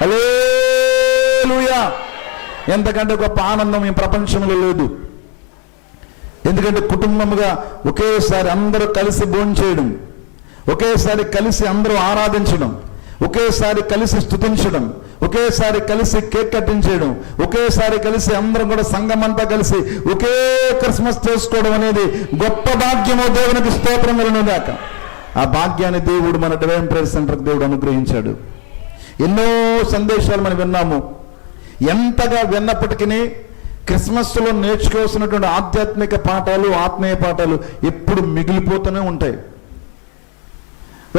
హల్లెలూయా. ఎంతకంటే గొప్ప ఆనందం ఈ ప్రపంచంలో లేదు. ఎందుకంటే కుటుంబముగా ఒకేసారి అందరూ కలిసి భోంచేయడం, ఒకేసారి కలిసి అందరూ ఆరాధించడం, ఒకేసారి కలిసి స్తుతించడం, ఒకేసారి కలిసి కేక్ కటింగ్ చేయడం, ఒకేసారి కలిసి అందరం కూడా సంఘం అంతా కలిసి ఒకే క్రిస్మస్ చేసుకోవడం అనేది గొప్ప భాగ్యము. దేవునికి స్తోత్రం కలుగునుగాక. ఆ భాగ్యాన్ని దేవుడు మన డివైన్ ప్రేయర్ సెంటర్కి దేవుడు అనుగ్రహించాడు. ఎన్నో సందేశాలు మనం విన్నాము. ఎంతగా విన్నప్పటికీ క్రిస్మస్లో నేర్చుకోవాల్సినటువంటి ఆధ్యాత్మిక పాఠాలు, ఆత్మీయ పాఠాలు ఎప్పుడు మిగిలిపోతూనే ఉంటాయి.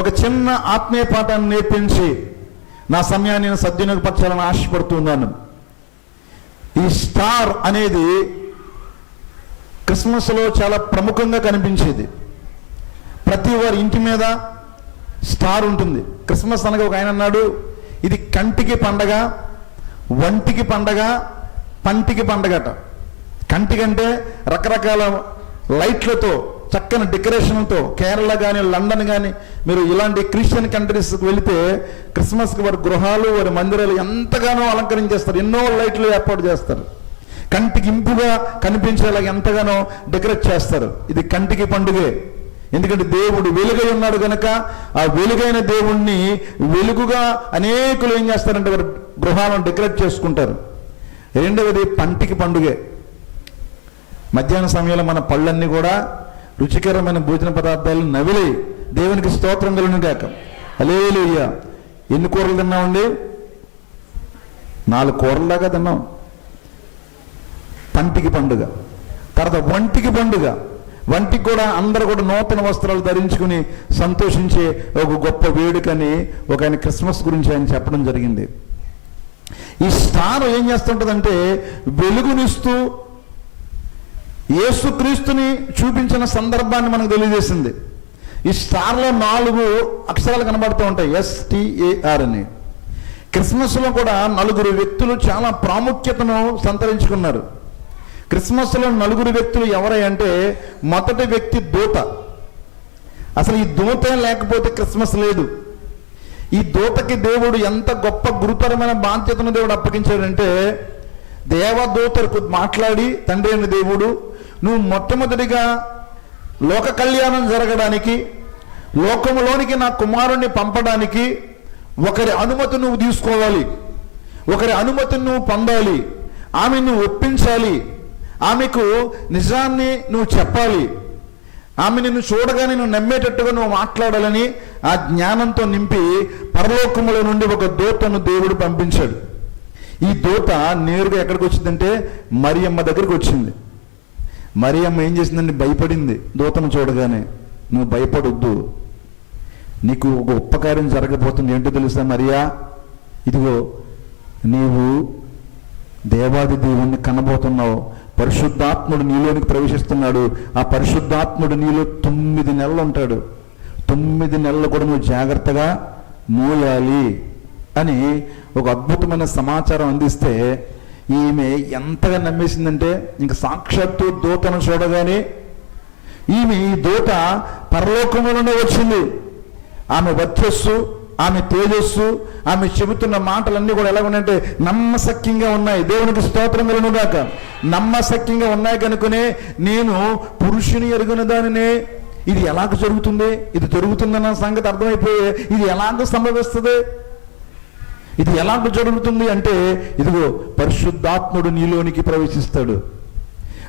ఒక చిన్న ఆత్మీయ పాఠాన్ని నేర్పించి నా సమయాన్ని నేను సద్వినియోగపరచాలని ఆశపడుతున్నాను. ఈ స్టార్ అనేది క్రిస్మస్లో చాలా ప్రముఖంగా కనిపించేది. ప్రతి వారి ఇంటి మీద స్టార్ ఉంటుంది. క్రిస్మస్ అనగా ఒక ఆయన అన్నాడు, ఇది కంటికి పండగ, వంటికి పండగ, పంటికి పండగట. కంటికంటే రకరకాల లైట్లతో, చక్కని డెకరేషన్తో, కేరళ కానీ లండన్ కానీ మీరు ఇలాంటి క్రిస్టియన్ కంట్రీస్కి వెళితే క్రిస్మస్కి వారి గృహాలు, వారి మందిరాలు ఎంతగానో అలంకరించేస్తారు. ఎన్నో లైట్లు ఏర్పాటు చేస్తారు. కంటికి ఇంపుగా కనిపించేలాగా ఎంతగానో డెకరేట్ చేస్తారు. ఇది కంటికి పండుగే. ఎందుకంటే దేవుడు వెలుగై ఉన్నాడు కనుక ఆ వెలుగైన దేవుణ్ణి వెలుగుగా అనేకులు ఏం చేస్తారంటే వారి గృహాలను డెకరేట్ చేసుకుంటారు. రెండవది పంటికి పండుగే. మధ్యాహ్న సమయంలో మన పళ్ళన్నీ కూడా రుచికరమైన భోజన పదార్థాలు నవిలి దేవునికి స్తోత్రం కలుగునుగాక. హల్లెలూయా. ఎన్ని కూరలు తిన్నామండి? 4 కూరల దాకా తిన్నాం. పంటికి పండుగ. తర్వాత వంటికి పండుగ. వంటికి కూడా అందరూ కూడా నూతన వస్త్రాలు ధరించుకుని సంతోషించే ఒక గొప్ప వేడుకని ఒక ఆయన క్రిస్మస్ గురించి ఆయన చెప్పడం జరిగింది. ఈ స్టార్ ఏం చేస్తుంటుందంటే వెలుగునిస్తూ యేసుక్రీస్తుని చూపించిన సందర్భాన్ని మనకు తెలియజేసింది. ఈ స్టార్లో 4 అక్షరాలు కనబడుతూ ఉంటాయి, STAR అని. క్రిస్మస్లో కూడా 4 వ్యక్తులు చాలా ప్రాముఖ్యతను సంతరించుకున్నారు. క్రిస్మస్లో 4 వ్యక్తులు ఎవరై అంటే, మొదటి వ్యక్తి దూత. అసలు ఈ దూత లేకపోతే క్రిస్మస్ లేదు. ఈ దూతకి దేవుడు ఎంత గొప్ప గురుతరమైన బాధ్యతను దేవుడు అప్పగించాడంటే, దేవదూతకు మాట్లాడి, తండ్రి అయిన దేవుడు, నువ్వు మొట్టమొదటిగా లోక కళ్యాణం జరగడానికి, లోకములోనికి నా కుమారుణ్ణి పంపడానికి ఒకరి అనుమతి నువ్వు తీసుకోవాలి, ఒకరి అనుమతిని నువ్వు పొందాలి, ఆమెను నువ్వు ఒప్పించాలి, ఆమెకు నిజాన్ని నువ్వు చెప్పాలి, ఆమె నిన్ను చూడగానే నువ్వు నమ్మేటట్టుగా నువ్వు మాట్లాడాలని ఆ జ్ఞానంతో నింపి పరలోకముల నుండి ఒక దూతను దేవుడు పంపించాడు. ఈ దూత నేరుగా ఎక్కడికి వచ్చిందంటే మరియమ్మ దగ్గరికి వచ్చింది. మరియమ్మ ఏం చేసిందంటే భయపడింది. దూతను చూడగానే, నువ్వు భయపడొద్దు, నీకు ఒక ఉపకార్యం జరగబోతుంది. ఏంటో తెలుసా మరియా? ఇదిగో నీవు దేవాది దేవుణ్ణి కనబోతున్నావు. పరిశుద్ధాత్ముడు నీలోనికి ప్రవేశిస్తున్నాడు. ఆ పరిశుద్ధాత్ముడు నీలో 9 నెలలు ఉంటాడు. 9 నెలలు కూడా నువ్వు జాగ్రత్తగా మోయాలి అని ఒక అద్భుతమైన సమాచారం అందిస్తే ఈమె ఎంతగా నమ్మేసిందంటే, ఇంక సాక్షాత్తు దూతను చూడగానే ఈమె ఈ దూత పరలోకంలోనే వచ్చింది. ఆమె వర్చస్సు, ఆమె తేజస్సు, ఆమె చెబుతున్న మాటలన్నీ కూడా ఎలా ఉన్నాయంటే నమ్మశక్యంగా ఉన్నాయి. దేవునికి స్తోత్రం కలుగునుగాక. నమ్మశక్యంగా ఉన్నాయి కనుకనే నేను పురుషుని ఎరుగున దానినే, ఇది ఎలాగ జరుగుతుంది, ఇది జరుగుతుందన్న సంగతి అర్థమైపోయే, ఇది ఎలాగ సంభవిస్తుంది, ఇది ఎలాగ జరుగుతుంది అంటే, ఇదిగో పరిశుద్ధాత్ముడు నీలోనికి ప్రవేశిస్తాడు.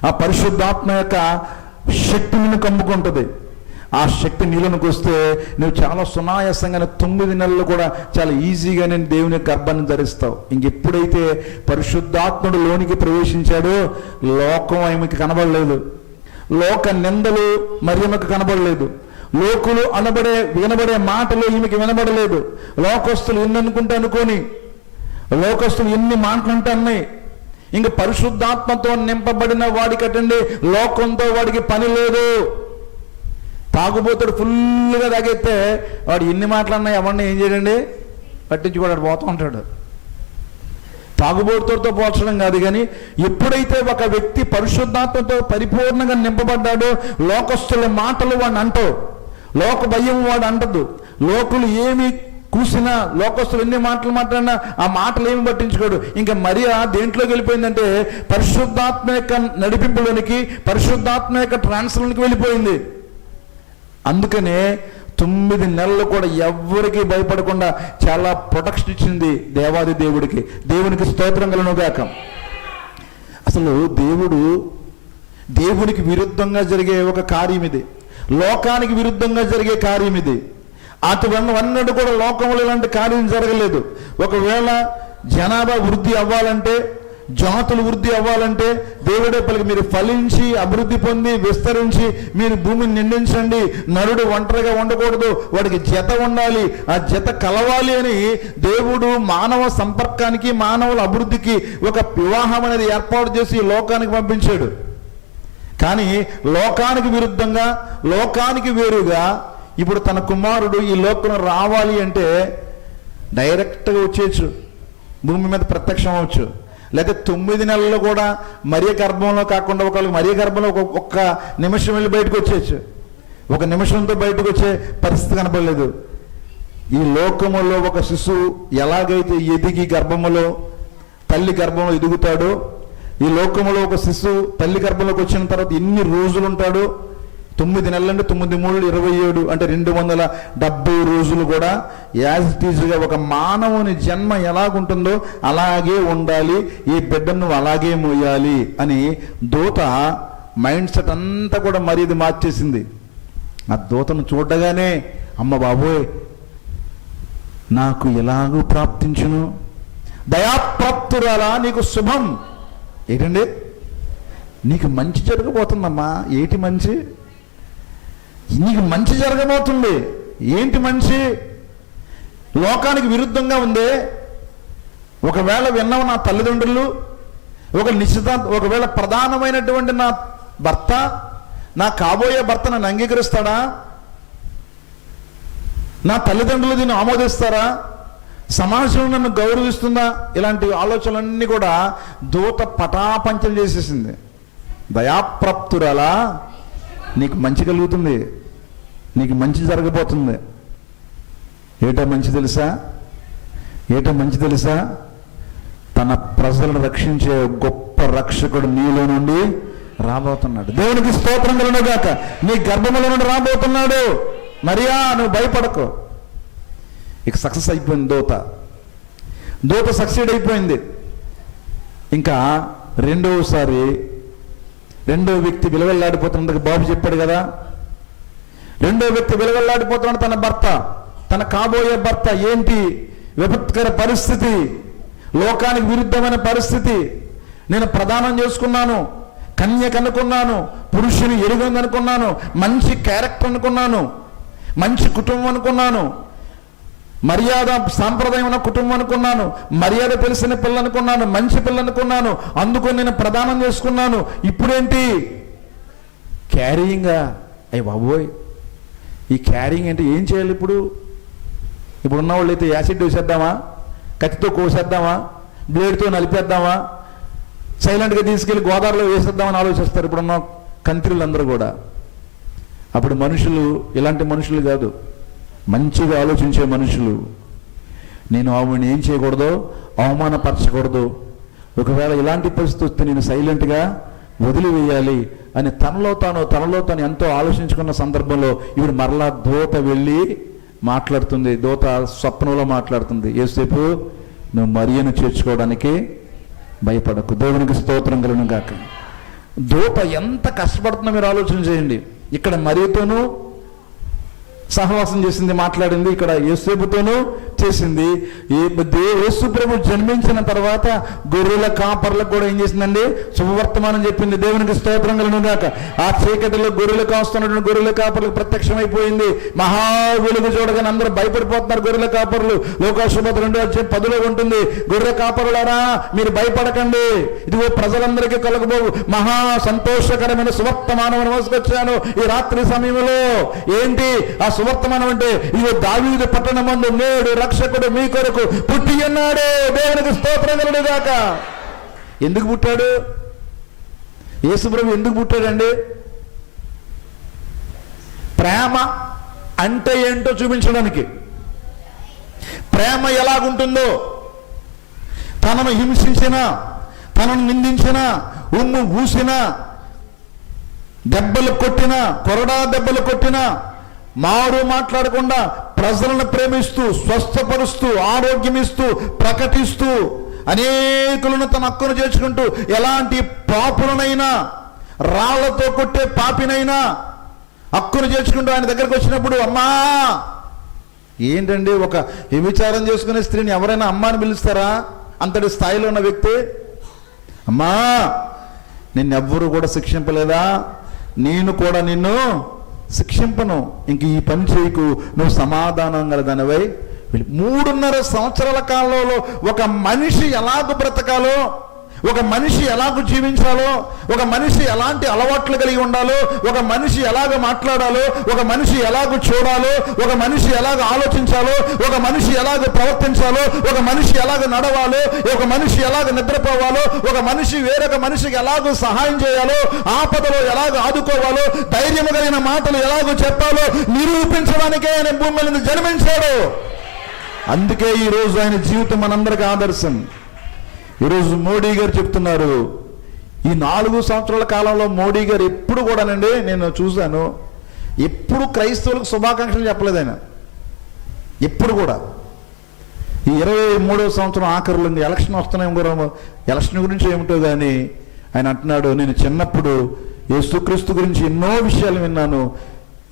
ఆ పరిశుద్ధాత్మ యొక్క శక్తి నిన్ను కమ్ముకుంటుంది. ఆ శక్తి నీలోనికి వస్తే నువ్వు చాలా సునాయాసంగానే 9 నెలలు కూడా చాలా ఈజీగా నేను దేవుని గర్భాన్ని ధరిస్తావు. ఇంకెప్పుడైతే పరిశుద్ధాత్ముడు లోనికి ప్రవేశించాడో లోకం ఆమెకి కనబడలేదు, లోక నిందలు మరియమ్మకి కనబడలేదు, లోకులు వినబడే మాటలు ఈమెకి వినబడలేదు. లోకస్తులు ఎన్ని అనుకుంటే అనుకోని, లోకస్తులు ఎన్ని మాటలంటే అన్నాయి. ఇంక పరిశుద్ధాత్మతో నింపబడిన వాడికటండి లోకంతో వాడికి పని లేదు. తాగుబోతుడు ఫుల్గా తాగెత్తే వాడు ఎన్ని మాటలన్నా ఎవరిని ఏం చేయడండి, పట్టించుకోవడానికి పోతూ ఉంటాడు. తాగుబోతుడితో పోల్చడం కాదు, కానీ ఎప్పుడైతే ఒక వ్యక్తి పరిశుద్ధాత్మతో పరిపూర్ణంగా నింపబడ్డాడో లోకస్తుల మాటలు వాడిని అంటూ, లోక భయం వాడు అంటదు, లోకులు ఏమి కూసిన లోకస్తులు ఎన్ని మాటలు మాట్లాడినా ఆ మాటలు ఏమి పట్టించుకోడు. ఇంకా మరియా దేంట్లోకి వెళ్ళిపోయిందంటే పరిశుద్ధాత్మ యొక్క నడిపింపులోనికి, పరిశుద్ధాత్మ యొక్క ట్రాన్స్ఫర్లోనికి వెళ్ళిపోయింది. అందుకనే 9 నెలలు కూడా ఎవ్వరికి భయపడకుండా చాలా ప్రొటెక్షన్ ఇచ్చింది దేవాది దేవుడికి. దేవునికి స్తోత్రం కలుగును గాక. అసలు దేవుడికి విరుద్ధంగా జరిగే ఒక కార్యం ఇది, లోకానికి విరుద్ధంగా జరిగే కార్యం ఇది. అటువన్నట్టు కూడా లోకంలో ఇలాంటి కార్యం జరగలేదు. ఒకవేళ జనాభా వృద్ధి అవ్వాలంటే, జాతులు వృద్ధి అవ్వాలంటే దేవుడే పలికి మీరు ఫలించి అభివృద్ధి పొంది విస్తరించి మీరు భూమిని నిండించండి, నరుడు ఒంటరిగా ఉండకూడదు, వాడికి జత ఉండాలి, ఆ జత కలవాలి అని దేవుడు మానవ సంపర్కానికి, మానవుల అభివృద్ధికి ఒక వివాహం అనేది ఏర్పాటు చేసి లోకానికి పంపించాడు. కానీ లోకానికి విరుద్ధంగా, లోకానికి వేరుగా ఇప్పుడు తన కుమారుడు ఈ లోకంలో రావాలి అంటే డైరెక్ట్గా వచ్చేయచ్చు, భూమి మీద ప్రత్యక్షం అవ్వచ్చు. లేకపోతే 9 నెలల్లో కూడా మరియ గర్భంలో కాకుండా ఒకళ్ళకి మరియ గర్భంలో ఒక్క నిమిషం వెళ్ళి బయటకు వచ్చేయచ్చు. ఒక నిమిషంతో బయటకు వచ్చే పరిస్థితి కనపడలేదు. ఈ లోకములో ఒక శిశువు ఎలాగైతే ఎదిగి గర్భములో, తల్లి గర్భంలో ఎదుగుతాడో, ఈ లోకములో ఒక శిశువు తల్లి గర్భంలోకి వచ్చిన తర్వాత ఎన్ని రోజులు ఉంటాడో, 9 నెలలంటే 9 3 27 అంటే 270 రోజులు కూడా యాజ్ ఇట్ ఈజ్గా ఒక మానవుని జన్మ ఎలాగుంటుందో అలాగే ఉండాలి, ఈ బిడ్డను అలాగే మోయాలి అని దూత మైండ్ సెట్ అంతా కూడా మరీది మార్చేసింది. ఆ దూతను చూడగానే అమ్మ బాబోయ్ నాకు ఎలాగూ ప్రాప్తించును, దయాప్రాప్తురాలా నీకు శుభం. ఏంటండి నీకు మంచి జరగబోతుందమ్మా. ఏంటి మంచి? నీకు మంచి జరగబోతుంది. ఏంటి మంచి? లోకానికి విరుద్ధంగా ఉందే. ఒకవేళ విన్నావు నా తల్లిదండ్రులు, ఒకవేళ ప్రధానమైనటువంటి నా భర్త, నా కాబోయే భర్త నన్ను అంగీకరిస్తాడా? నా తల్లిదండ్రులు దీన్ని ఆమోదిస్తారా? సమాజం నన్ను గౌరవిస్తుందా? ఇలాంటి ఆలోచనలన్నీ కూడా దూత పటాపంచలు చేసేసింది. దయాప్రాప్తురాలా నీకు మంచి కలుగుతుంది, నీకు మంచి జరగబోతుంది. ఏటో మంచి తెలుసా? తన ప్రజలను రక్షించే గొప్ప రక్షకుడు నీలో నుండి రాబోతున్నాడు. దేవునికి స్తోత్రం కలుగును గాక. నీ గర్భములో నుండి రాబోతున్నాడు. మరియా నువ్వు భయపడకు. ఇక సక్సెస్ అయిపోయింది దూత సక్సీడ్ అయిపోయింది. ఇంకా రెండో వ్యక్తి విలవెల్లాడిపోతున్నందుకు బాబు చెప్పాడు కదా. రెండో వ్యక్తి విలవెల్లాడిపోతున్నాడు, తన భర్త, తన కాబోయే భర్త. ఏంటి విపత్కర పరిస్థితి, లోకానికి విరుద్ధమైన పరిస్థితి. నేను ప్రదానం చేసుకున్నాను, కన్య కనుక్కున్నాను, పురుషుని ఎరుగని అనుకున్నాను, మంచి క్యారెక్టర్ అనుకున్నాను, మంచి కుటుంబం అనుకున్నాను, మర్యాద సాంప్రదాయం ఉన్న కుటుంబం అనుకున్నాను, మర్యాద తెలిసిన పిల్ల అనుకున్నాను, మంచి పిల్ల అనుకున్నాను, అందుకని నేను ప్రదానం చేసుకున్నాను. ఇప్పుడేంటి క్యారీయింగా? అయ్య బాబోయ్, ఈ క్యారింగ్ అంటే ఏం చేయాలి? ఇప్పుడున్న వాళ్ళు అయితే యాసిడ్ వేసేద్దామా, కత్తితో కోసేద్దామా, బ్లేడ్తో నలిపేద్దామా, సైలెంట్గా తీసుకెళ్ళి గోదావరిలో వేసేద్దామని ఆలోచిస్తారు ఇప్పుడున్న కంత్రులందరూ కూడా. అప్పుడు మనుషులు ఇలాంటి మనుషులు కాదు, మంచిగా ఆలోచించే మనుషులు. నేను ఆవిడని ఏం చేయకూడదు, అవమానపరచకూడదు, ఒకవేళ ఇలాంటి పరిస్థితి వస్తే నేను సైలెంట్గా వదిలివేయాలి అని తనలో తాను ఎంతో ఆలోచించుకున్న సందర్భంలో ఇప్పుడు మరలా దూత వెళ్ళి మాట్లాడుతుంది. దూత స్వప్నంలో మాట్లాడుతుంది. యేసేపు నువ్వు మరియను చేర్చుకోవడానికి భయపడకు. దేవునికి స్తోత్రం కలుగును గాక. దూత ఎంత కష్టపడుతుందో మీరు ఆలోచన చేయండి. ఇక్కడ మరియతోనూ సహవాసం చేసింది, మాట్లాడింది, ఇక్కడ యేసేపుతోనూ చేసింది. యేసు ప్రభు జన్మించిన తర్వాత గొర్రెల కాపర్లకు కూడా ఏం చేసిందండి? శుభవర్తమానం చెప్పింది. దేవునికి స్తోత్రం కలుగును గాక. ఆ చీకటిలో గొర్రెలు కాస్తున్నటువంటి గొర్రెల కాపర్లకు ప్రత్యక్షమైపోయింది. మహా వెలుగు చూడగానే అందరూ భయపడిపోతున్నారు గొర్రెల కాపర్లు. లోకాశుభత 2:10 ఉంటుంది, గొర్రె కాపరులారా మీరు భయపడకండి, ఇదిగో ప్రజలందరికీ కలగబోవు మహా సంతోషకరమైన సువర్తమానం మోసుకొచ్చాను ఈ రాత్రి సమయంలో. ఏంటి ఆ సువర్తమానం అంటే? ఇదిగో దావీదు పట్టణమందు నేడు రక్షకుడు మీ కొరకు పుట్టి ఉన్నాడు. దేవునికి స్తోత్రం కలుగును గాక. ఎందుకు పుట్టాడు? యేసు ప్రభు ఎందుకు పుట్టాడండి? ప్రేమ అంటే ఏంటో చూపించడానికి. ప్రేమ ఎలాగుంటుందో, తనను హింసించిన, తనను నిందించిన, ఉమ్ము ఊసిన, దెబ్బలు కొట్టిన, కొరడా దెబ్బలు కొట్టిన, మారు మాట్లాడకుండా ప్రజలను ప్రేమిస్తూ, స్వస్థపరుస్తూ, ఆరోగ్యమిస్తూ, ప్రకటిస్తూ, అనేకులను తన హక్కును చేర్చుకుంటూ, ఎలాంటి పాపులనైనా, రాళ్లతో కొట్టే పాపినైనా హక్కును చేర్చుకుంటూ ఆయన దగ్గరకు వచ్చినప్పుడు, అమ్మా, ఏంటండి ఒక వ్యభిచారం చేసుకునే స్త్రీని ఎవరైనా అమ్మ అని పిలుస్తారా? అంతటి స్థాయిలో ఉన్న వ్యక్తి, అమ్మా నిన్నెవ్వరూ కూడా శిక్షింపలేదా, నేను కూడా నిన్ను శిక్షింపను, ఇంక ఈ పని చేయకు, నువ్వు సమాధానం గల దానివై. 3.5 సంవత్సరాల కాలంలో ఒక మనిషి ఎలాగ బ్రతకాలో, ఒక మనిషి ఎలాగ జీవించాలో, ఒక మనిషి ఎలాంటి అలవాట్లు కలిగి ఉండాలో, ఒక మనిషి ఎలాగ మాట్లాడాలో, ఒక మనిషి ఎలాగ చూడాలో, ఒక మనిషి ఎలాగ ఆలోచించాలో, ఒక మనిషి ఎలాగ ప్రవర్తించాలో, ఒక మనిషి ఎలాగ నడవాలో, ఒక మనిషి ఎలాగ నిద్రపోవాలో, ఒక మనిషి వేరొక మనిషికి ఎలాగ సహాయం చేయాలో, ఆపదలో ఎలాగ ఆదుకోవాలో, ధైర్యం కలిగిన మాటలు ఎలాగ చెప్పాలో నిరూపించడానికే ఆయన భూమి మీద జన్మించాడు. అందుకే ఈరోజు ఆయన జీవితం మనందరికీ ఆదర్శం. ఈరోజు మోడీ గారు చెప్తున్నారు, ఈ 4 సంవత్సరాల కాలంలో మోడీ గారు ఎప్పుడు కూడానండి, నేను చూశాను, ఎప్పుడు క్రైస్తవులకు శుభాకాంక్షలు చెప్పలేదు ఆయన, ఎప్పుడు కూడా. ఈ 23వ సంవత్సరం ఆఖరులో ఎలక్షన్ వస్తున్నాయి కూడా, ఎలక్షన్ గురించి ఏమిటో కానీ ఆయన అంటున్నాడు, నేను చిన్నప్పుడు యేసుక్రీస్తు గురించి ఎన్నో విషయాలు విన్నాను,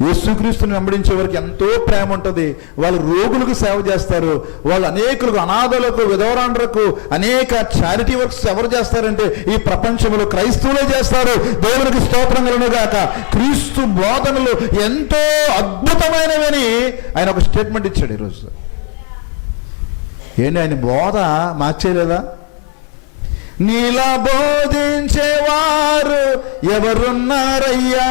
యేసుక్రీస్తుని వెంబడించే వారికి ఎంతో ప్రేమ ఉంటుంది, వాళ్ళు రోగులకు సేవ చేస్తారు, వాళ్ళు అనేకులకు, అనాథలకు, విధవరాండ్రకు అనేక చారిటీ వర్క్స్ ఎవరు చేస్తారంటే ఈ ప్రపంచంలో క్రైస్తవులే చేస్తారు. దేవునికి స్తోత్రం కలుగును గాక. క్రీస్తు బోధనలు ఎంతో అద్భుతమైనవని ఆయన ఒక స్టేట్మెంట్ ఇచ్చాడు ఈరోజు. ఏంటి ఆయన బోధ మార్చేయలేదా? నీలా బోధించేవారు ఎవరున్నారయ్యా,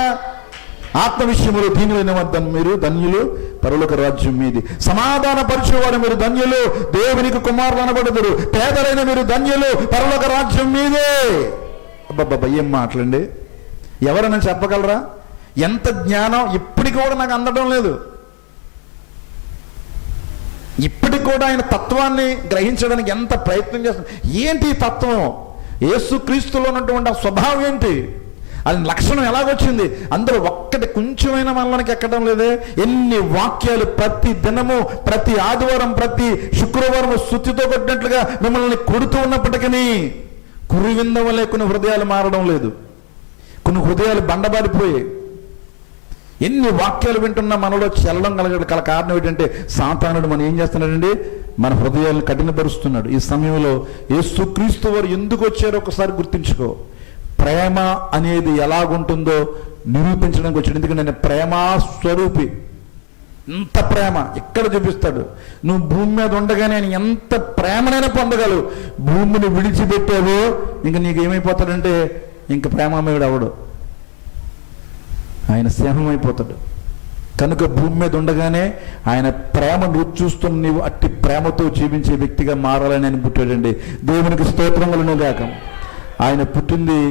ఆత్మ విషయములు దీనులైన మీరు ధన్యులు, పరలోక రాజ్యం మీది. సమాధాన పరిచేవారు మీరు ధన్యులు, దేవునికి కుమారులు అనబడుదురు. పేదలైన మీరు ధన్యులు, పరలోక రాజ్యం మీదే. అబ్బబ్బబ్బ, ఏం మాటలండి! ఎవరైనా చెప్పగలరా? ఎంత జ్ఞానం ఇప్పటికి కూడా నాకు అందడం లేదు. ఇప్పటికి కూడా ఆయన తత్వాన్ని గ్రహించడానికి ఎంత ప్రయత్నం చేస్తున్నారు. ఏంటి ఈ తత్వం? యేసుక్రీస్తులో ఉన్నటువంటి ఆ స్వభావం ఏంటి? అది లక్షణం ఎలాగొచ్చింది? అందులో ఒక్కటి కొంచెమైనా మనలోనికి ఎక్కడం లేదే. ఎన్ని వాక్యాలు ప్రతి దినము, ప్రతి ఆదివారం, ప్రతి శుక్రవారం స్తుతితో కొట్టినట్లుగా మిమ్మల్ని కొడుతూ ఉన్నప్పటికీ కురివింద వల్లే కొన్ని హృదయాలు మారడం లేదు, కొన్ని హృదయాలు బండబారిపోయాయి. ఎన్ని వాక్యాలు వింటున్నా మనలో చల్లడం కల కారణం ఏంటంటే సాతానుడు మనం ఏం చేస్తున్నాడండి, మన హృదయాలను కఠినపరుస్తున్నాడు. ఈ సమయంలో యేసుక్రీస్తు వారు ఎందుకు వచ్చారో ఒకసారి గుర్తించుకో. ప్రేమ అనేది ఎలాగుంటుందో నిరూపించడానికి వచ్చాడు. ఎందుకంటే నేను ప్రేమా స్వరూపి. ఎంత ప్రేమ ఇక్కడ చూపిస్తాడు. నువ్వు భూమి మీద ఉండగానే ఆయన ఎంత ప్రేమనైనా పొందగలవు. భూమిని విడిచిపెట్టావో ఇంక నీకు ఏమైపోతాడంటే ఇంక ప్రేమామయుడు అవడు, ఆయన స్నేహమైపోతాడు. కనుక భూమి మీద ఉండగానే ఆయన ప్రేమ రుచి చూస్తున్న నీవు అట్టి ప్రేమతో జీవించే వ్యక్తిగా మారాలని ఆయన పుట్టాడండి. దేవునికి స్తోత్రములను గాక. ఆయన పుట్టింది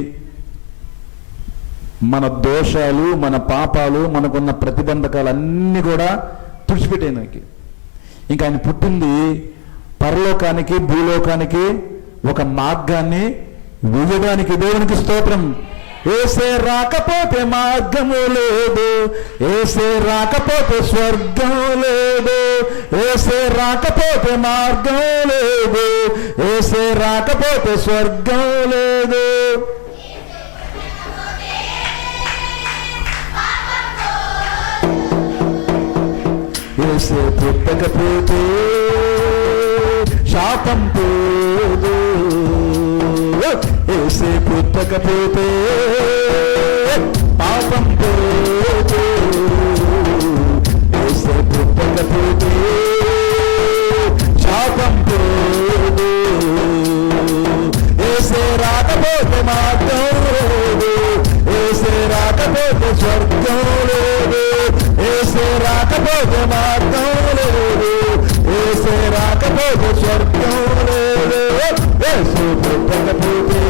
మన దోషాలు, మన పాపాలు, మనకున్న ప్రతిబంధకాలు అన్నీ కూడా తుడిచిపెట్టేదానికి. ఇంకా ఆయన పుట్టింది పరలోకానికి, భూలోకానికి ఒక మార్గాన్ని వేయడానికి. దేవునికి స్తోత్రం. ఏసే రాకపోతే మార్గము లేదు, ఏసే రాకపోతే స్వర్గం లేదు, ఏసే రాకపోతే మార్గం లేదు, ఏసే రాకపోతే స్వర్గం లేదు. ఏసే పుట్టకపోతే శాపం పోదు, ఏసే పుట్టకపోతే పాపం పోదు, ఏసే పుట్టకపోతే శాపం పోదు, ఏసే రాకపోతే మార్గం లేదు, ఏసే రాకపోతే స్వర్గం లేదు, ఏసే రాకపోతే మార్గం లేదు, ఏసే రాకపోతే స్వర్గం లేదు. ఏసే పుట్టకపోతే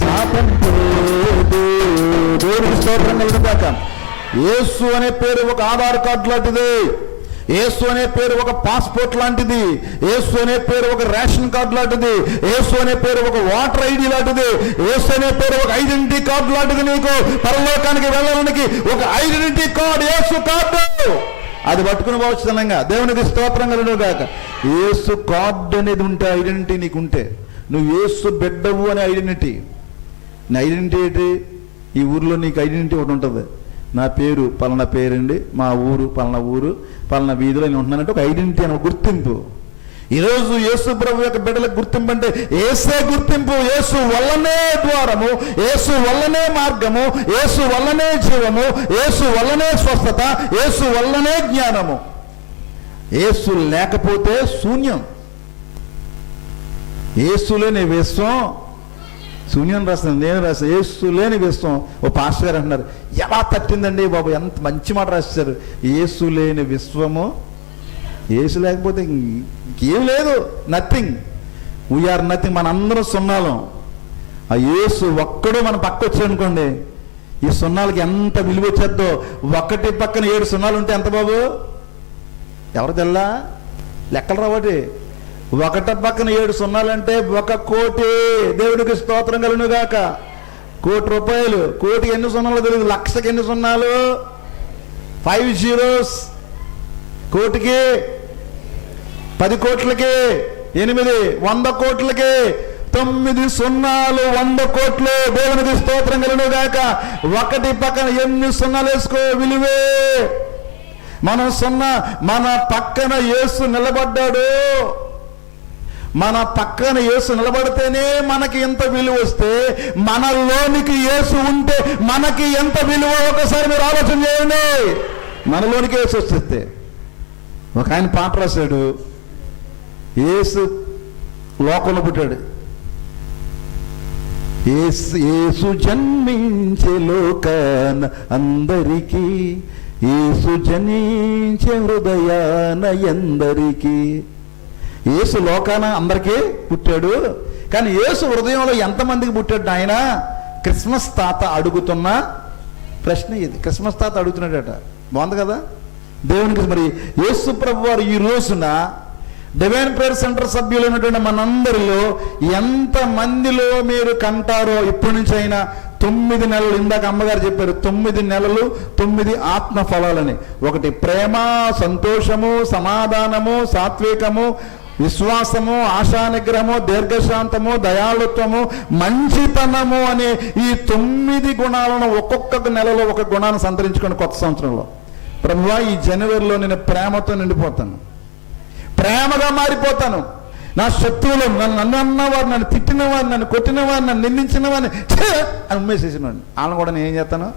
శాపం పోదు, స్తోత్రం కలుగుగాక. యేసు అనే పేరు ఒక ఆధార్ కార్డు లాంటిది. యేసు అనే పేరు ఒక పాస్పోర్ట్ లాంటిది. యేసు అనే పేరు ఒక రేషన్ కార్డు లాంటిది. యేసు అనే పేరు ఒక వాటర్ ఐడి లాంటిది. యేసు అనే పేరు ఒక ఐడెంటిటీ కార్డు లాంటిది. నీకు పరలోకానికి వెళ్ళడానికి ఒక ఐడెంటిటీ కార్డు, యేసు కార్డు. అది పట్టుకుని పోవచ్చునంగా. దేవునికి స్తోత్రం కలుగుగాక. యేసు కార్డు అనేది ఉంటే, ఐడెంటిటీ నీకు ఉంటే, నువ్వు యేసు బిడ్డవు అనే ఐడెంటిటీ. నీ ఐడెంటిటీ ఏంటి? ఈ ఊరిలో నీకు ఐడెంటిటీ ఒకటి ఉంటుంది. నా పేరు పలానా పేరండి, మా ఊరు పలానా ఊరు, పలానా వీధిలో నేను ఉంటున్నానంటే ఒక ఐడెంటిటీ అని, గుర్తింపు. ఈరోజు యేసు ప్రభు యొక్క బిడ్డలకు గుర్తింపు అంటే యేసే గుర్తింపు. యేసు వల్లనే ద్వారము, యేసు వల్లనే మార్గము, యేసు వల్లనే జీవము, యేసు వల్లనే స్వస్థత, యేసు వల్లనే జ్ఞానము. యేసు లేకపోతే శూన్యం. యేసు లేని విశ్వం శూన్యం రాస్తాను. నేను రాస్తాను యేసు లేని విశ్వం. ఓ పాస్టర్ గారు అంటున్నారు, ఎలా తట్టిందండి బాబు, ఎంత మంచి మాట రాశారు. యేసు లేని విశ్వము, యేసు లేకపోతే ఇంకేం లేదు, నథింగ్. We are nothing. మన అందరం సున్నాలం. ఆ యేసు ఒక్కడు మన పక్క వచ్చాడనుకోండి, ఈ సున్నాలకి ఎంత విలువ వచ్చేద్దో. ఒకటి పక్కన 7 సున్నాలు ఉంటే ఎంత బాబు? ఎవరు తెల్లా? లెక్కలు రావటి. ఒకట పక్కన 7 సున్నాలంటే 1 కోటి. దేవుడికి స్తోత్రం కలుగును గాక. 1 కోటి రూపాయలు. కోటికి ఎన్ని సున్నాలు తెలియదు, లక్షకి ఎన్ని సున్నాలు? 5 zeros. కోటికి 10 కోట్లకి 8, 100 కోట్లకి 9 సున్నాలు, 100 కోట్లు. దేవునికి స్తోత్రం కలుగును గాక. ఒకటి పక్కన ఎన్ని సున్నాలు వేసుకో, విలువే. మనం సున్నా, మన పక్కన యేసు నిలబడ్డాడు. మన పక్కన యేసు నిలబడితేనే మనకి ఎంత విలువ వస్తే, మనలోనికి యేసు ఉంటే మనకి ఎంత విలువ ఒకసారి మీరు ఆలోచన చేయండి. మనలోనికి యేసు వస్తే. ఒక ఆయన పాట రాశాడు, యేసు లోకంలో పుట్టాడు. యేసు జన్మించే లోకాన అందరికీ, యేసు జనించే హృదయాన ఎందరికీ. యేసు లోకాన అందరికీ పుట్టాడు, కానీ యేసు హృదయంలో ఎంతమందికి పుట్టాడు ఆయన? క్రిస్మస్ తాత అడుగుతున్న ప్రశ్న ఇది. క్రిస్మస్ తాత అడుగుతున్నాడట. బాగుంది కదా దేవునికి. మరి యేసు ప్రభు వారు ఈ రోజున డివైన్ ప్రేయర్ సెంటర్ సభ్యులైనటువంటి మనందరిలో ఎంతమందిలో మీరు కంటారో ఇప్పటి నుంచి అయినా 9 నెలలు. ఇందాక అమ్మగారు చెప్పారు 9 నెలలు 9 ఆత్మ ఫలాలని. ఒకటి ప్రేమ, సంతోషము, సమాధానము, సాత్వికము, విశ్వాసము, ఆశానిగ్రహము, దీర్ఘశాంతము, దయాళుత్వము, మంచితనము అనే ఈ 9 గుణాలను ఒక్కొక్క నెలలో ఒక గుణాన్ని సంతరించుకొని కొత్త సంవత్సరంలో, ప్రభువా ఈ జనవరిలో నేను ప్రేమతో నిండిపోతాను, ప్రేమగా మారిపోతాను. నా శత్రువులు, నన్ను అన్నవారు, నన్ను తిట్టినవారు, నన్ను కొట్టినవారు, నన్ను నిందించిన వారిని అని ఉమ్మేసేసినవాడిని. వాళ్ళని కూడా నేను ఏం చేస్తాను?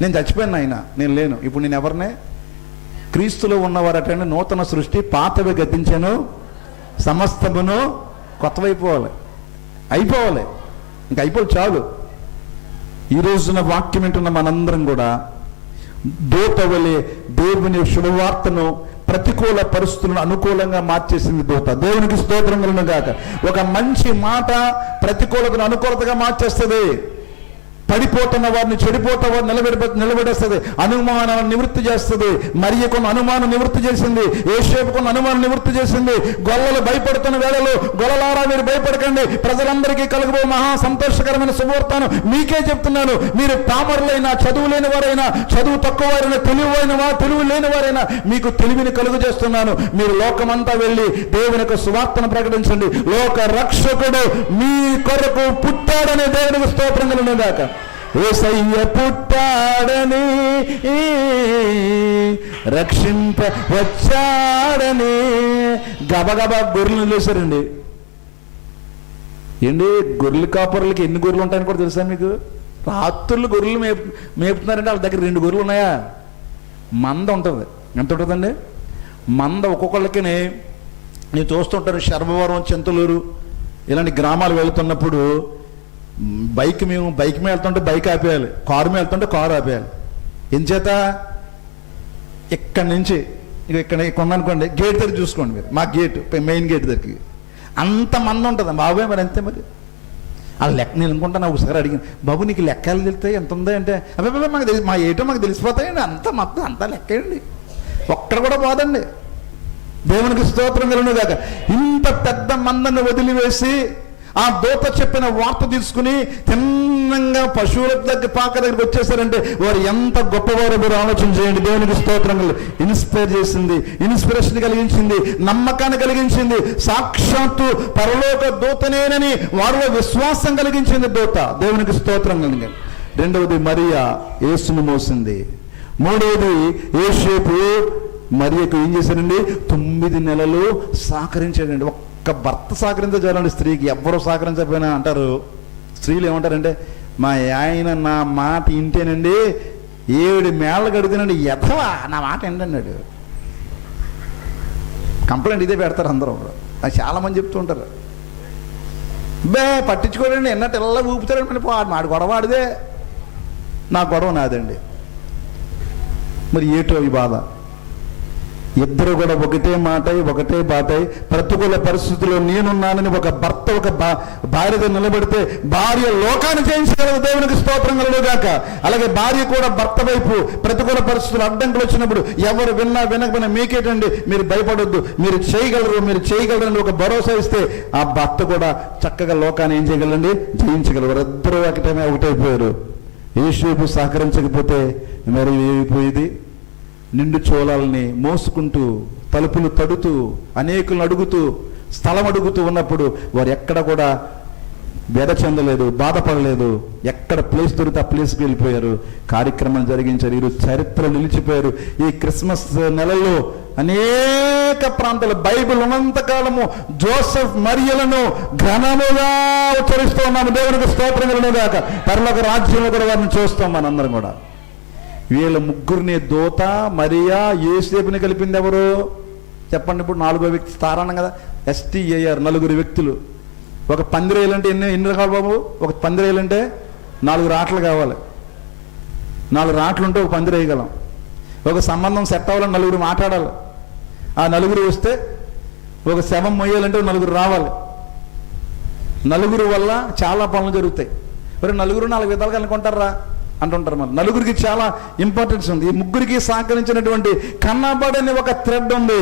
నేను చచ్చిపోయాను ఆయన, నేను లేను. ఇప్పుడు నేను ఎవరినే? క్రీస్తులో ఉన్నవారటండి నూతన సృష్టి, పాతవి గతించాను, సమస్తమును కొత్తవైపోవాలి, అయిపోవాలి. ఇంకా అయిపోవాలి, చాలు. ఈ రోజున వాక్యం వింటున్న మనందరం కూడా దూత వలె దేవుని శుభవార్తను ప్రతికూల పరిస్థితులను అనుకూలంగా మార్చేసింది దూత. దేవునికి స్తోత్రం కలుగును గాక. ఒక మంచి మాట ప్రతికూలతను అనుకూలతగా మార్చేస్తుంది. పడిపోతున్న వారిని, చెడిపోతున్న వారిని నిలబెడేస్తుంది. అనుమానాలను నివృత్తి చేస్తుంది. మరియ కొన్ని అనుమానం నివృత్తి చేసింది. యోసేపు కొన్ని అనుమానం నివృత్తి చేసింది. గొల్లలు భయపడుతున్న వేళలో, గొల్లలారా మీరు భయపడకండి, ప్రజలందరికీ కలుగుబో మహా సంతోషకరమైన శుభవార్తను మీకే చెప్తున్నాను. మీరు పామరులైనా, చదువు లేని వారైనా, చదువు తక్కువ వారైనా, తెలివి లేని వారైనా మీకు తెలివిని కలుగు చేస్తున్నాను. మీరు లోకమంతా వెళ్ళి దేవుని యొక్క సువార్తను ప్రకటించండి. లోక రక్షకుడు మీ కొరకు పుట్టాడనే దేవునికి స్తోత్రం కలుగును గాక. యేసయ్య పుట్టాడని, రక్షింప వచ్చాడని గబగబా గొర్రెలను లేసారండి. ఏంటి గొర్రెల కాపరులకి ఎన్ని గొర్రెలు ఉంటాయని కూడా తెలుసా మీకు? రాత్రులు గొర్రెలు మేపుతున్నారంటే వాళ్ళ దగ్గర 2 గొర్రెలు ఉన్నాయా? మంద ఉంటుంది. ఎంత ఉంటుందండి మంద? ఒక్కొక్కళ్ళకి నేను చూస్తుంటాను, శర్మవరం, చింతలూరు ఇలాంటి గ్రామాలు వెళుతున్నప్పుడు బైక్ మీద వెళ్తుంటే బైక్ ఆపేయాలి, కారు మీద వెళ్తుంటే కారు ఆపేయాలి. ఎంచేత ఇక్కడి నుంచి ఇక్కడ కొన్నానుకోండి, గేట్ దగ్గర చూసుకోండి మీరు, మా గేట్ మెయిన్ గేట్ దగ్గరికి అంత మంది ఉంటుంది బాబాయ్. మరి అంతే, మరి ఆ లెక్క నేను అనుకుంటాను. ఒకసారి అడిగాను, బాబు నీకు లెక్కలు తెలుస్తాయి ఎంత ఉందో అంటే, అబ్బాయి మాకు మా ఏటో మాకు తెలిసిపోతాయండి, మొత్తం అంతా లెక్కేయండి, ఒక్కడ కూడా పోదండి. దేవునికి స్తోత్రం కలుగును గాక. ఇంత పెద్ద మందను వదిలివేసి ఆ దూత చెప్పిన వార్త తీసుకుని తిన్నంగా పశువుల పాక దగ్గరికి వచ్చేసారంటే వారు ఎంత గొప్పవారో మీరు ఆలోచన చేయండి. దేవునికి స్తోత్రం. ఇన్స్పైర్ చేసింది, ఇన్స్పిరేషన్ కలిగించింది, నమ్మకాన్ని కలిగించింది. సాక్షాత్తు పరలోక దూతనేనని వారిలో విశ్వాసం కలిగించింది దూత. దేవునికి స్తోత్రం కలిగింది. రెండవది, మరియా యేసును మోసింది. మూడవది, యోసేపు మరియకు ఏం చేశాడండి? 9 నెలలు సహకరించాడండి. ఒక్క భర్త సహకరించాలండి. స్త్రీకి ఎవ్వరూ సహకరించకపోయినా అంటారు, స్త్రీలు ఏమంటారంటే, మా ఆయన నా మాట ఇంటేనండి 7 మేళ్ళ గడితేనండి ఎథవా నా మాట ఏంటన్నాడు. కంప్లైంట్ ఇదే పెడతారు అందరూ. అది చాలామంది చెప్తూ ఉంటారు. పట్టించుకోడండి, ఎన్నట్టు ఎలా ఊపుతారండి, మాడి గొడవ ఆడిదే, నా గొడవ నాదండి. మరి ఏటో ఈ బాధ. ఇద్దరు కూడా ఒకటే మాటై ఒకటే బాటై ప్రతికూల పరిస్థితుల్లో నేనున్నానని ఒక భర్త ఒక భార్యతో నిలబడితే భార్య లోకాన్ని జయించగలదు. దేవునికి స్తోత్రం కలుగుగాక. అలాగే భార్య కూడా భర్త వైపు ప్రతికూల పరిస్థితులు అడ్డంకులు వచ్చినప్పుడు ఎవరు విన్నా వినకపోయినా మీకేటండి, మీరు భయపడొద్దు, మీరు చేయగలరని ఒక భరోసా ఇస్తే ఆ భర్త కూడా చక్కగా లోకాన్ని ఏం చేయగలండి? జయించగలరు. ఇద్దరు ఒకటైపోయారు. యేసేపు సహకరించకపోతే మరి ఏమైపోయేది? నిండు చోళాలని మోసుకుంటూ తలుపులు తడుతూ అనేకులను అడుగుతూ స్థలం అడుగుతూ ఉన్నప్పుడు వారు ఎక్కడ కూడా వ్యధ చెందలేదు, బాధపడలేదు. ఎక్కడ ప్లేస్ దొరికితే ఆ ప్లేస్కి వెళ్ళిపోయారు, కార్యక్రమం జరిగించారు. ఈరోజు చరిత్ర నిలిచిపోయారు. ఈ క్రిస్మస్ నెలలో అనేక ప్రాంతాలు బైబిల్ ఉన్నంతకాలము జోసెఫ్ మరియలను ఘనముగా ఉచ్చరిస్తూ ఉన్నాము. దేవునికి స్తోత్రం కలుగును గాక. పరలోక రాజ్యంలో కూడా వారిని చూస్తాం మనందరం కూడా. వీళ్ళ ముగ్గురిని దూత, మరియా, యోసేపుని కలిపింది ఎవరు చెప్పండి? ఇప్పుడు 4వ వ్యక్తి తారానం కదా, STAR, 4 వ్యక్తులు. ఒక పందిరేయాలంటే ఎన్ని రకాలు బాబు? ఒక పందిరేయాలంటే 4 రాట్లు కావాలి. 4 రాట్లు ఉంటే ఒక పందిరేయగలం. ఒక సంబంధం సెట్ అవ్వాలని 4 మాట్లాడాలి. ఆ 4 వస్తే ఒక శవం మొయ్యాలంటే 4 రావాలి. 4 వల్ల చాలా పనులు జరుగుతాయి. మరి 4 4 విధాలుగా అనుకుంటారా అంటుంటారు. మరి 4కి చాలా ఇంపార్టెన్స్ ఉంది. ఈ ముగ్గురికి సహకరించినటువంటి కన్నబడని ఒక థ్రెడ్ ఉంది,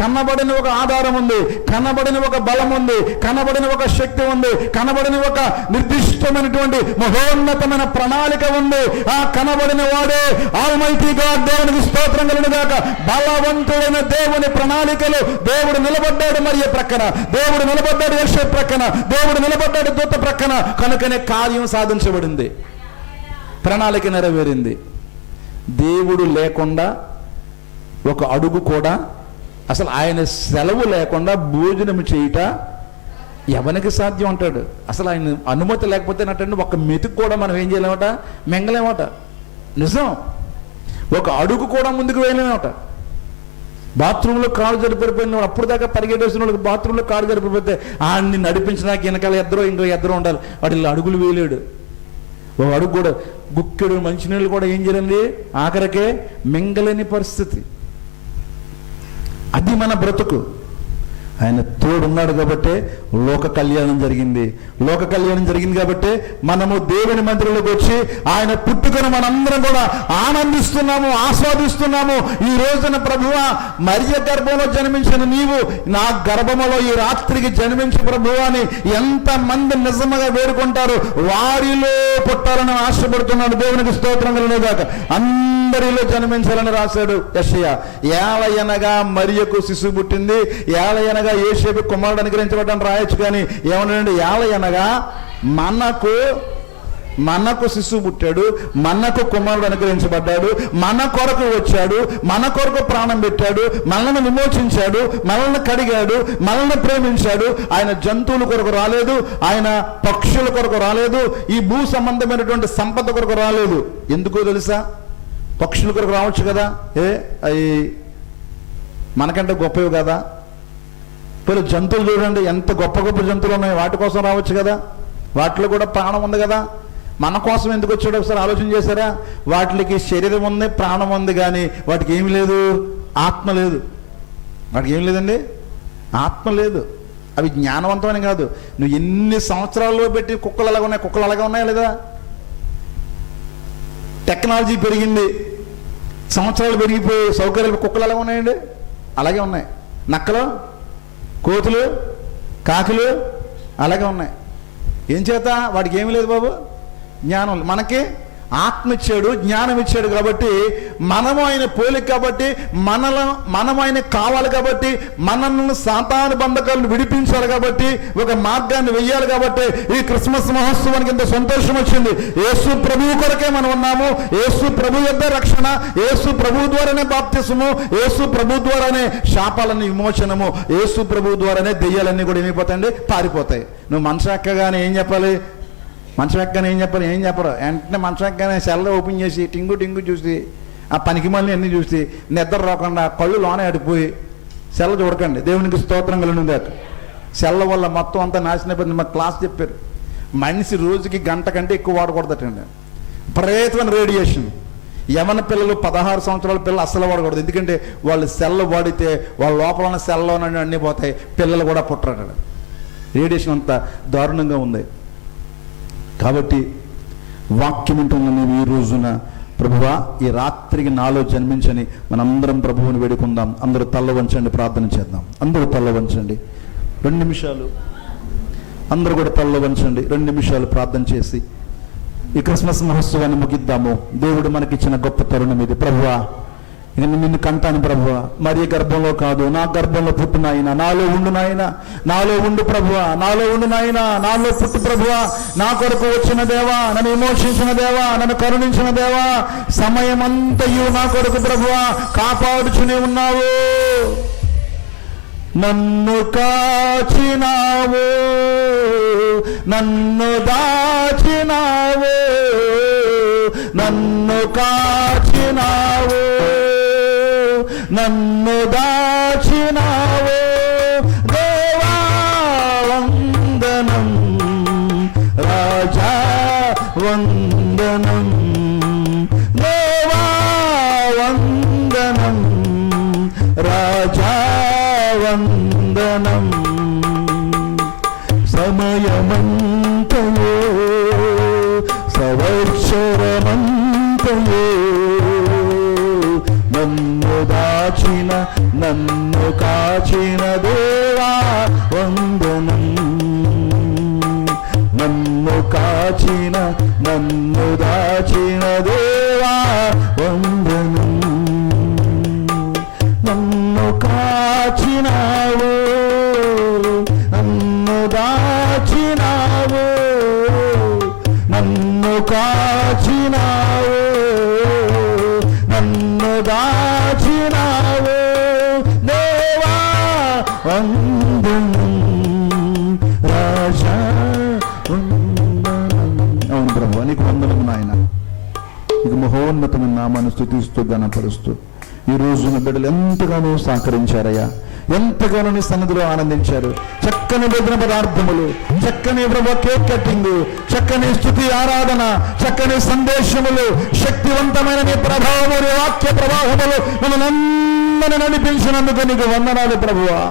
కన్నబడని ఒక ఆధారం ఉంది, కన్నబడని ఒక బలం ఉంది, కన్నబడని ఒక శక్తి ఉంది, కనబడని ఒక నిర్దిష్టమైనటువంటి మహోన్నతమైన ప్రణాళిక ఉంది. ఆ కనబడిన వాడే ఆల్మైటీ గాడ్. దేవునికి స్తోత్రం కలుగును గాక. బలవంతుడైన దేవుని ప్రణాళికలు దేవుడు నిలబడ్డాడు మరియ ప్రక్కన, దేవుడు నిలబడ్డాడు యోసేపు ప్రక్కన, దేవుడు నిలబడ్డాడు దూత ప్రక్కన. కనుకనే కార్యం సాధించబడింది, ప్రణాళిక నెరవేరింది. దేవుడు లేకుండా ఒక అడుగు కూడా, అసలు ఆయన సెలవు లేకుండా భోజనం చేయుట ఎవరికి సాధ్యం అంటాడు? అసలు ఆయన అనుమతి లేకపోతే నట్టండి ఒక మెతుకు కూడా మనం ఏం చేయలేమట, మెంగలేమట. నిజం. ఒక అడుగు కూడా ముందుకు వేయలేమట. బాత్రూంలో కాలు జరిపిపోయిన అప్పుడు దాకా పరిగెట్టేసిన వాళ్ళకి బాత్రూంలో కాలు జరిపిపోతే ఆయన్ని నడిపించడానికి వెనకాల ఎద్దరో ఉండాలి. వాటి అడుగులు వేయలేడు. ఒక అడుగు కూడా, గుక్కెడు మంచినీళ్ళు కూడా ఏం చేయాలండి? ఆఖరికే మింగలేని పరిస్థితి. అది మన బ్రతుకు. ఆయన తోడున్నాడు కాబట్టే లోక కళ్యాణం జరిగింది. లోక కళ్యాణం జరిగింది కాబట్టే మనము దేవుని మందిరంలోకి వచ్చి ఆయన పుట్టుకను మనందరం కూడా ఆనందిస్తున్నాము, ఆస్వాదిస్తున్నాము. ఈ రోజున ప్రభువా, మరియ గర్భంలో జన్మించిన నీవు నా గర్భములో ఈ రాత్రికి జన్మించి ప్రభువా అని ఎంతమంది నిజంగా వేడుకుంటారు. వారిలో పుట్టాలని ఆశపడుతున్నాడు. దేవునికి స్తోత్రం కలుగును గాక. అందరిలో జన్మించాలని రాశాడు యెషయా. ఏలయనగా మరియకు శిశువు పుట్టింది, ఏలయనగా యోసేపు కుమారుడు అనుగ్రహించబడ్డాను రాయొచ్చు. కానీ ఏమన్నాడండి? ఏలయనగా మనకు శిశువు పుట్టాడు, మనకు కుమారుడు అనుగ్రహించబడ్డాడు, మన కొరకు వచ్చాడు, మన కొరకు ప్రాణం పెట్టాడు, మనల్ని విమోచించాడు, మనల్ని కడిగాడు, మనల్ని ప్రేమించాడు. ఆయన జంతువుల కొరకు రాలేదు, ఆయన పక్షుల కొరకు రాలేదు, ఈ భూ సంబంధమైనటువంటి సంపద కొరకు రాలేదు. ఎందుకో తెలుసా? పక్షుల కొరకు రావచ్చు కదా, అవి మనకంటే గొప్పవి కదా. ఇప్పుడు జంతువులు చూడండి, ఎంత గొప్ప గొప్ప జంతువులు ఉన్నాయి, వాటి కోసం రావచ్చు కదా. వాటిలో కూడా ప్రాణం ఉంది కదా. మన కోసం ఎందుకు వచ్చాడో ఒకసారి ఆలోచన చేశారా? వాటికి శరీరం ఉంది, ప్రాణం ఉంది, కానీ వాటికి ఏమి లేదు, ఆత్మ లేదు. వాటికి ఏం లేదండి, ఆత్మ లేదు. అవి జ్ఞానవంతమైన కాదు. నువ్వు ఎన్ని సంవత్సరాల్లో పెట్టి కుక్కలు అలాగే ఉన్నాయి, కుక్కలు అలాగే ఉన్నాయా లేదా? టెక్నాలజీ పెరిగింది, సంవత్సరాలు పెరిగిపోయి సౌకర్యాలు, కుక్కలు అలాగే ఉన్నాయండి, అలాగే ఉన్నాయి. నక్కలు, కోతులు, కాకులు అలాగే ఉన్నాయి. ఏం చేత? వాడికి ఏమీ లేదు బాబు, జ్ఞానం. మనకి ఆత్మ ఇచ్చాడు, జ్ఞానం ఇచ్చాడు కాబట్టి మనము ఆయన పోలిక, కాబట్టి మనము ఆయన కావాలి, కాబట్టి మనల్ని సాతాను బంధకాలను విడిపించాలి, కాబట్టి ఒక మార్గాన్ని వెయ్యాలి. కాబట్టి ఈ క్రిస్మస్ మహోత్సవానికి ఇంత సంతోషం వచ్చింది. యేసు ప్రభువు కొరకే మనం ఉన్నాము. యేసు ప్రభు యొద్ద రక్షణ, యేసు ప్రభు ద్వారానే బాప్తిసము, యేసు ప్రభు ద్వారానే శాపాలన్నీ విమోచనము, యేసు ప్రభు ద్వారానే దెయ్యాలన్నీ కూడా ఏమైపోతాయండి, పారిపోతాయి. నువ్వు మనసు ఎక్కగానే ఏం చెప్పాలి? మంచం ఎక్కగానే ఏం చెప్పాలి? ఏం చెప్పరు. వెంటనే మంచం ఎక్కగానే సెల్ ఓపెన్ చేసి టింగు చూసి ఆ పనికి మళ్ళీ అన్నీ చూసి నిద్ర రాకుండా కళ్ళు లోనే అడిపోయి సెల్ల చూడకండి. దేవునికి స్తోత్రం కలుగుతుంది. సెల్ల వల్ల మొత్తం అంతా నాశనం అయిపోయింది. మాకు క్లాస్ చెప్పారు, మనిషి రోజుకి గంట కంటే ఎక్కువ వాడకూడదటండి. విపరీతమైన రేడియేషన్. యవన పిల్లలు 16 సంవత్సరాల పిల్లలు అస్సలు వాడకూడదు. ఎందుకంటే వాళ్ళు సెల్ వాడితే వాళ్ళ లోపల ఉన్న సెల్లోనే అన్నీ పోతాయి, పిల్లలు కూడా పుట్టరు. రేడియేషన్ అంత దారుణంగా ఉంది. కాబట్టి వాక్యం ఉంటున్న నీవు ఈ రోజున, ప్రభువా ఈ రాత్రికి నాలో జన్మించని మనందరం ప్రభువుని వేడుకుందాం. అందరూ తల్ల వంచండి, ప్రార్థన చేద్దాం. అందరూ తల్ల వంచండి 2 నిమిషాలు. అందరూ కూడా తల్ల వంచండి 2 నిమిషాలు ప్రార్థన చేసి ఈ క్రిస్మస్ మహోత్సవాన్ని ముగిద్దాము. దేవుడు మనకిచ్చిన గొప్ప తరుణం ఇది. ప్రభువా ఇక నిన్ను కంటాను ప్రభువా, మరి గర్భంలో కాదు, నా గర్భంలో పుట్టు నాయన, నాలో ఉండు నాయన, నాలో ఉండు ప్రభువా, నాలో ఉండు నాయన, నాలో పుట్టు ప్రభువా, నా కొరకు వచ్చిన దేవా, నన్ను విమోచించిన దేవా, నన్ను కరుణించిన దేవా, సమయమంతయు నా కొరకు ప్రభువా కాపాడుచునే ఉన్నావు. నన్ను కాచినావు, నన్ను దాచినావు, నన్ను కాచినావు, నన్ను దాచినావు దేవా వందనం, రాజా వందనం, దేవా వందనం, రాజా వందనం. సమయమంతయో సంవత్సరమంతయో నన్ను దాచిన, నన్ను కాచిన దేవా వందనం, నన్ను కాచిన, నన్ను దాచిన దేవా వందనం. నన్ను కాచినావు, నన్ను దాచినావు, నన్ను కాచినావు, నన్ను దాచినావు దేవా వందనం, రాజా వందనం. అవును ప్రభు, నీకు వందనము నాయన. నీకు మహోన్నతమైన నామాన్ని స్తుతిస్తూ ఘనపరుస్తూ ఈ రోజున బిడ్డలు ఎంతగానో సహకరించారయ్యా, ఎంతగానో నీ సన్నిధిలో ఆనందించారు. చక్కని భోజన పదార్థములు, చక్కని ప్రభు కేక్ కట్టింగ్, చక్కని స్తుతి ఆరాధన, చక్కని సందేశములు, శక్తివంతమైన నీ ప్రభావము, నీ వాక్య ప్రవాహములు మమ్మల్ని నడిపించినందుకు నీకు వందనాలు ప్రభువా.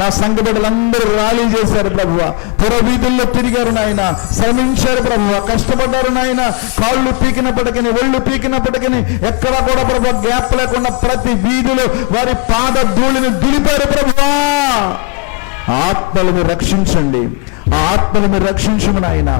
నా సంఘ బిడ్డలందరూ ర్యాలీ చేశారు ప్రభువా, పుర వీధుల్లో తిరిగారు నాయన, శ్రమించారు ప్రభువా, కష్టపడ్డారు నాయన. కాళ్ళు పీకినప్పటికీ, ఒళ్ళు పీకినప్పటికీ ఎక్కడా కూడా ప్రభు గ్యాప్ లేకుండా ప్రతి వీధిలో వారి పాద ధూళిని దులిపారు ప్రభువా. ఆత్మలను రక్షించండి, ఆ ఆత్మలను రక్షించము నాయన.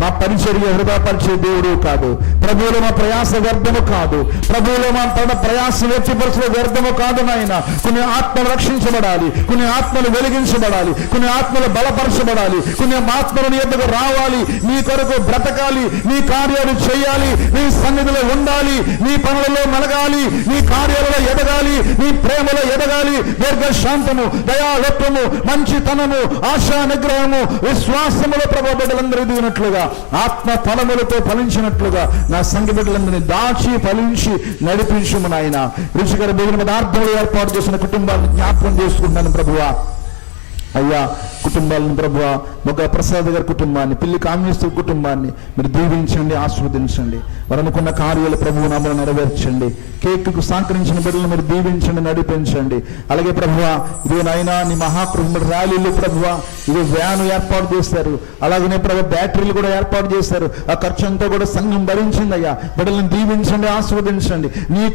మా పరిచర్య వృధాపరిచే దేవుడు కాదు, ప్రభువులో మా ప్రయాస వ్యర్థము కాదు, ప్రభువులో మా తన ప్రయాస వ్యక్తిపరచే వ్యర్థము కాదు నాయన. కొన్ని ఆత్మలు రక్షించబడాలి, కొన్ని ఆత్మలు వెలిగించబడాలి, కొన్ని ఆత్మలు బలపరచబడాలి, కొన్ని ఆత్మలు నీ ఎద్దకు రావాలి, నీ కొరకు బ్రతకాలి, నీ కార్యాలు చేయాలి, నీ సన్నిధిలో ఉండాలి, నీ పనులలో మెలగాలి, నీ కార్యాలలో ఎదగాలి, నీ ప్రేమలో ఎదగాలి. దీర్ఘశాంతము, దయాలత్వము, మంచితనము, ఆశా నిగ్రహము, విశ్వాసములో ప్రభు బిడ్డలందరూ ఎదిగినట్లుగా, ఆత్మ ఫలములతో ఫలించినట్లుగా నా సంఘ బిడ్డలందరినీ దాచి ఫలించి నడిపించుము నాయన. రుచికర భోజన పదార్థములు ఏర్పాటు చేసిన కుటుంబాన్ని జ్ఞాపకం చేసుకుంటాను ప్రభువా. అయ్యా కుటుంబాలను ప్రభువా, మొగ్గ ప్రసాద్ గారి కుటుంబాన్ని, పిల్లి కామేశ్వర కుటుంబాన్ని మీరు దీవించండి, ఆస్వాదించండి. వారు అనుకున్న కార్యాలు ప్రభువు నామమున నెరవేర్చండి. కేక్కు సహకరించిన బిడ్డలను మీరు దీవించండి, నడిపించండి. అలాగే ప్రభువా, ఇదే నాయనా నీ మహాకృష్ణ ర్యాలీలు ప్రభువా, ఇదే వ్యాను ఏర్పాటు చేశారు. అలాగనే ప్రభు బ్యాటరీలు కూడా ఏర్పాటు చేశారు. ఆ ఖర్చు అంతా కూడా సంఘం భరించింది. అయ్యా బిడ్డలను దీవించండి, ఆస్వాదించండి. నీ